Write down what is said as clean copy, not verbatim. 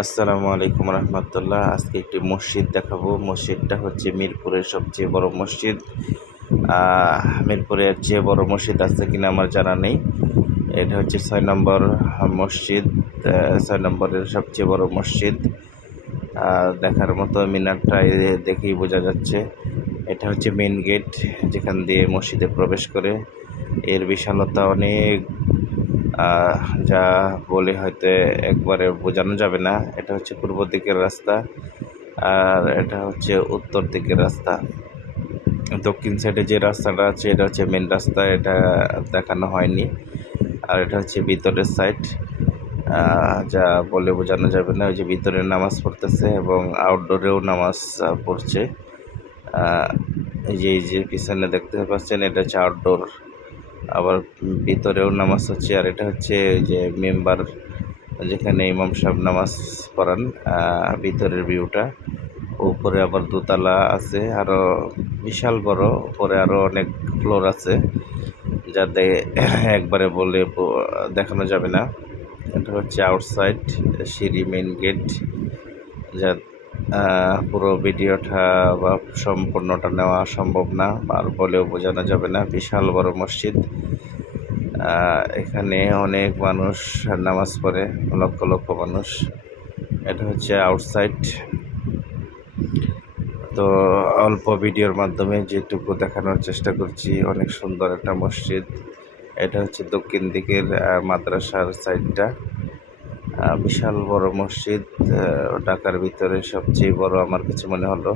আসসালামু আলাইকুম রহমতুল্লাহ। আজকে একটি মসজিদ দেখাবো। মসজিদটা হচ্ছে মিরপুরের সবচেয়ে বড় মসজিদ। মিরপুরের চেয়ে বড় মসজিদ আছে কিনা আমার জানা নেই। এটা হচ্ছে 6 নম্বর মসজিদ। 6 নম্বরের সবচেয়ে বড় মসজিদ। দেখার মতো মিনারটা দেখেই বোঝা যাচ্ছে। এটা হচ্ছে মেন গেট, যেখান দিয়ে মসজিদে প্রবেশ করে। এর বিশালতা অনেক, যা বলে হয়তো একবারে বোঝানো যাবে না। এটা হচ্ছে পূর্ব দিকের রাস্তা, আর এটা হচ্ছে উত্তর দিকের রাস্তা। দক্ষিণ সাইডে যে রাস্তাটা আছে এটা হচ্ছে মেন রাস্তা, এটা দেখানো হয়নি। আর এটা হচ্ছে ভিতরের সাইড, যা বলে বোঝানো যাবে না। ওই যে ভিতরে নামাজ পড়তেছে এবং আউটডোরেও নামাজ পড়ছে। আহ, এই যে পিছনে দেখতে পাচ্ছেন, এটা হচ্ছে আউটডোর। আবার ভিতরেও নামাজ হচ্ছে। আর এটা হচ্ছে যে মেম্বার, যেখানে ইমাম সাহেব নামাজ পড়ান। ভিতরের ভিউটা, উপরে আবার দোতলা আছে, আরো বিশাল বড়। উপরে আরো অনেক ফ্লোর আছে, যাতে একবারে বলে দেখানো যাবে না। এটা হচ্ছে আউটসাইড সিঁড়ি, মেন গেট। যা পুরো ভিডিওটা বা সম্পূর্ণটা নেওয়া সম্ভব না, আর বলেও বোঝানো যাবে না। বিশাল বড় মসজিদ। এখানে অনেক মানুষ নামাজ পড়ে, লক্ষ লক্ষ মানুষ। এটা হচ্ছে আউটসাইড। তো অল্প ভিডিওর মাধ্যমে যেটুকু দেখানোর চেষ্টা করছি, অনেক সুন্দর একটা মসজিদ। এটা হচ্ছে দক্ষিণ দিকের মাদ্রাসার সাইডটা। বিশাল বড় মসজিদ, ঢাকার ভিতরে সবচেয়ে বড় আমার কাছে মনে হলো।